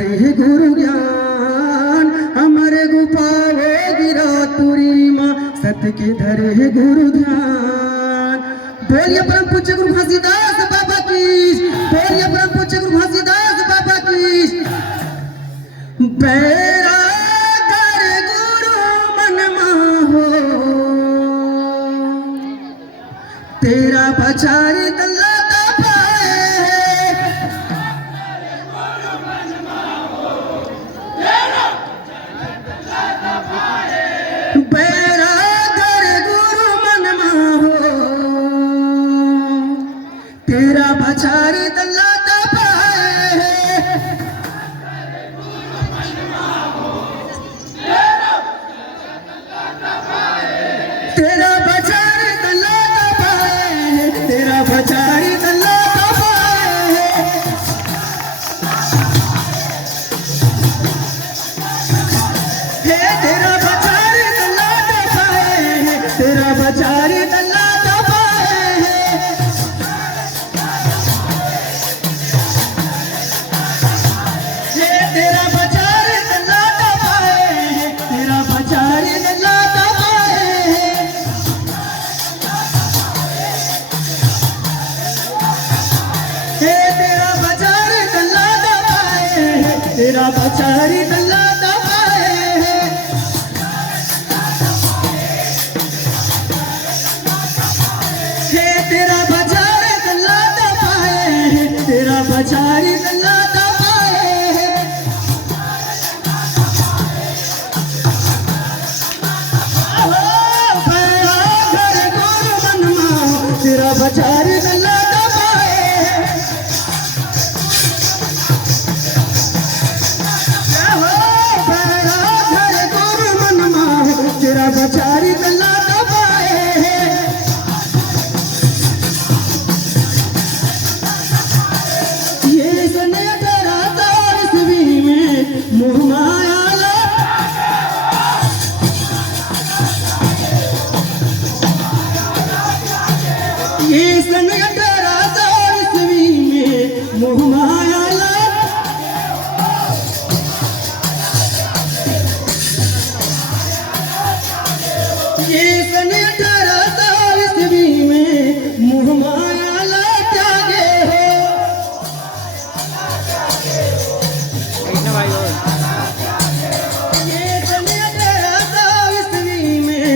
धरे गुरु ज्ञान हमारे गुफावे गिरा तुरी माँ सत के धरे गुरु ध्यान। बोलिए परम पूज्य गुरु घासीदास बाबा की, बोलिए परम पूज्य गुरु घासीदास बाबा की। बैरा कर गुरु मन माहो तेरा बचारी तल्ला तेरा बचारी तल्ला पाए तेरा बचारी तल्ला पाए तेरा बचारी तल्ला पाए हे तेरा बचारी तल्ला पाए तेरा बचारी तल्ला तेरा बचारी तल्ला दबाए हे तेरा बचारी तल्ला दबाए तेरा बचारी तल्ला दबाए तेरा बचारी तल्ला बचारी तल्ला दबाए ये सने 18 ईस्वी में मोह माया ये सने 18 ईस्वी में मोह माया ये सन 18 ईस्वी में मोह माया ला त्यागे हो ये सन 18 ईस्वी में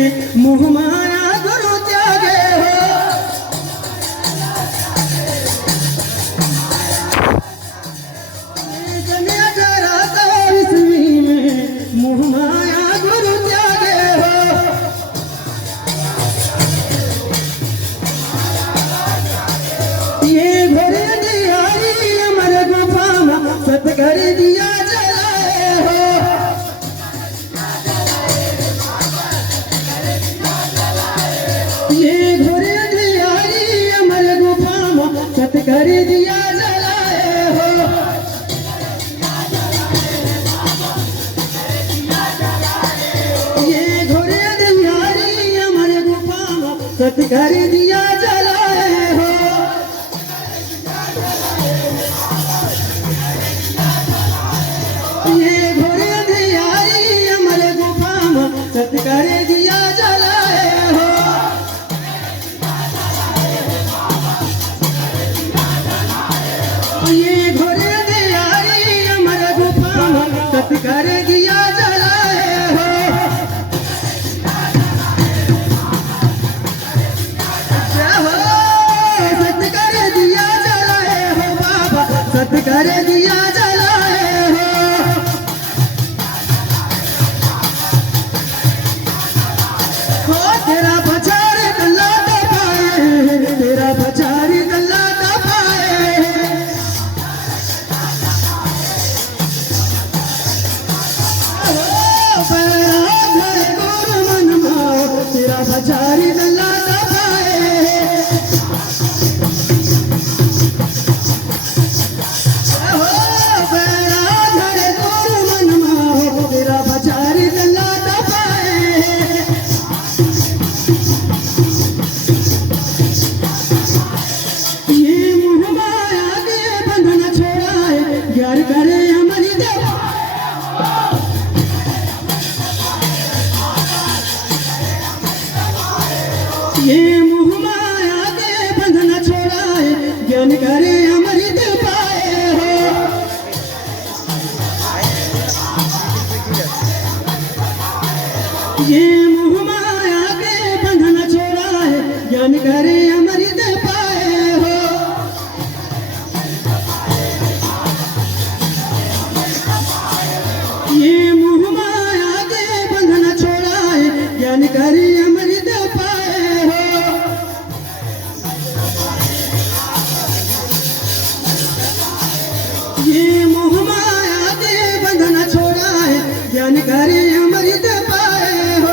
मोह माया गुरु त्यागे हो ये सन 18 ईस्वी में मोह माया गुरु त्यागे हो ये घर दियारी अमर गुफा में सत घर दिया जलाए हो ये घर दियारी अमर गुफा में सत घर दिया जलाए हो ये घर दियारी अमर गुफा में सत घर दिया जलाए हो ये घोड़े दियारी अमर गुफा में सतकर दिया जलाए हो ये घोड़े दियारी अमर गुफा में सतकर दिया जलाए हो सतकर दिया जलाए हो बाबा सतकर दिया जलाए हो तेरा बचारी तल्ला दबाए तेरा बचारी तल्ला दबाए गुरु मन माओ तेरा बचारी तल्ला दबाए गुरु मन माओ तेरा बचारी तल्ला ये मोह माया के बंधन छोड़ाए यार करे हमारी देव करे अमृत पाए हो। ये मोह माया के बंधन छोड़ाए, ज्ञान करे अमृत पाए हो। ये मोह माया के बंधन छोड़ाए, ज्ञान करे अमृत पाए हो।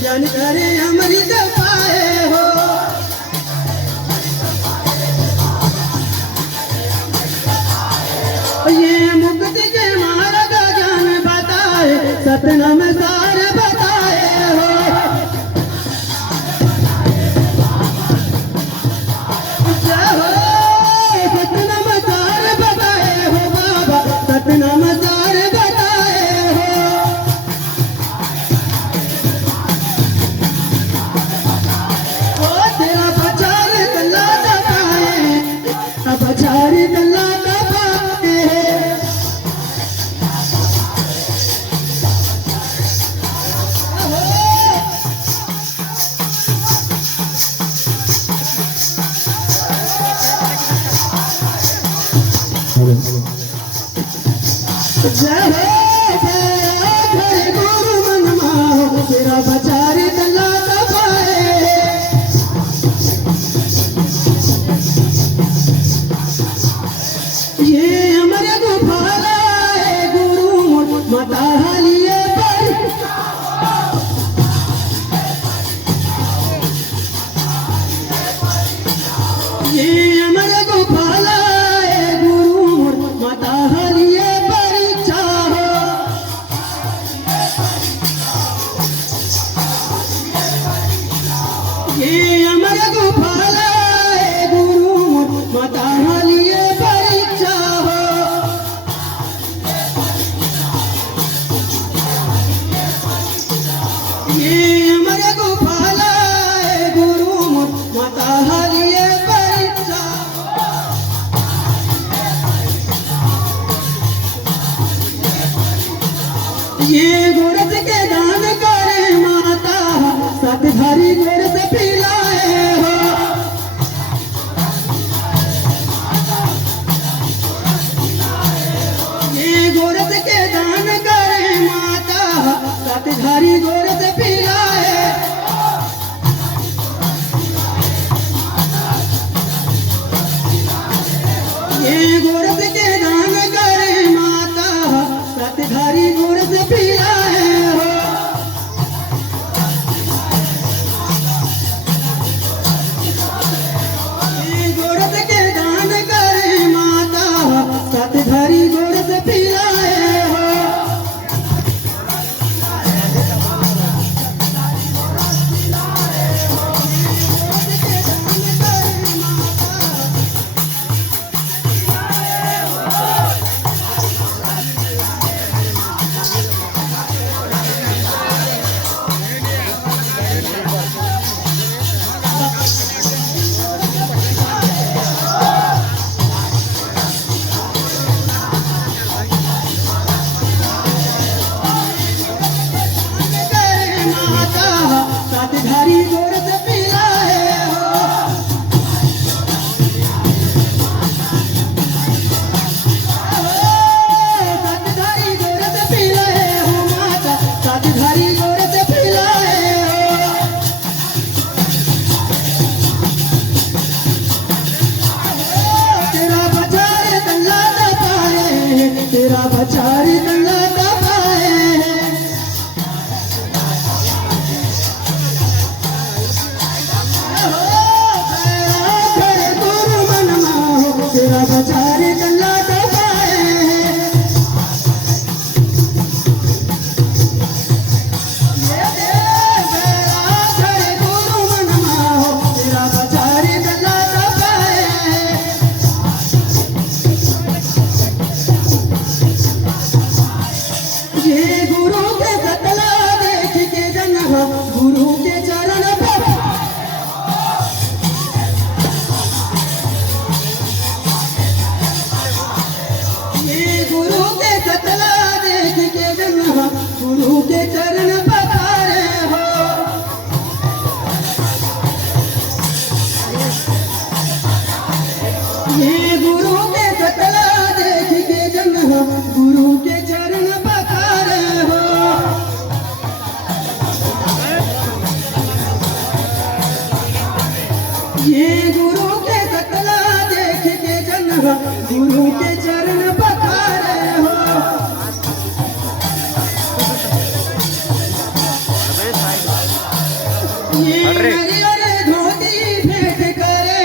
ज्ञान करे अमृत पाए हो। ये मुक्ति के मार्ग ज्ञान बताए, सतनाम सार बताए हो। सतनाम सार बताए हो बाबा, सतनाम सार बताए हो। बचारी गल्ला दबाए जय गुरु मन माहो, तेरा बचारी गल्ला दबाए। ये अमर गोपाला है गुरु माता हलिए पर। ये अमर गोपाला है गुरु माता हलिए परीक्षा हो। ये अमर गोपाला है गुरु माता हलिए परीक्षा हो। ये अमर गोपाला है गुरु माता हलिए परीक्षा। ये गोरस के दान करे माता, सतधारी गोरस पिलाए हो। ये गोरस के दान करे माता, सतधारी गोरस पिलाए। ये गोरस के दान करे माता, सतधारी गोरस पिलाए हो। ये गोरस के दान करे माता, सतधारी गोरस पिलाए हो। माता सतधारी गोरस पिलाए हो। सतधारी गोरस पिलाए हो माता, सतधारी गोरस पिलाए हो। तेरा बचारी गल्ला दबाए, तेरा बचारी गल्ला दबाए। तेरा बचारी गल्ला दबाए। ये गुरु के चरण पखारे हो। ये नरियल धोती भेंट करे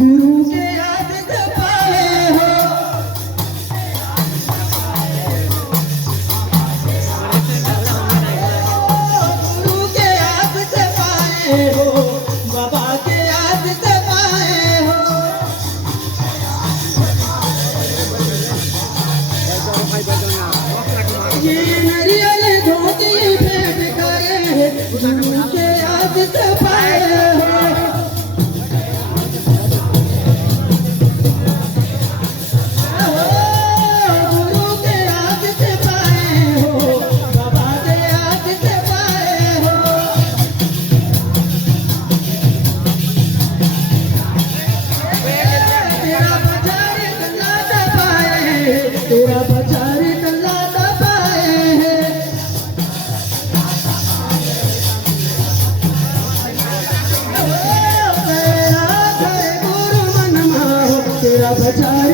गुरु के आदत पाए हो। गुरु के आदत पाए हो, बाबा के आदत पाए हो। ये नरियल धोती भेंट करे गुरु के आदत पाए हो। गुरु के आदत पाए हो, बाबा के आदत पाए हो। तेरा बचार कल्ला दबाए, तेरा बचार कल्ला दबाए है। तेरा गुरु मन माहो, तेरा बचार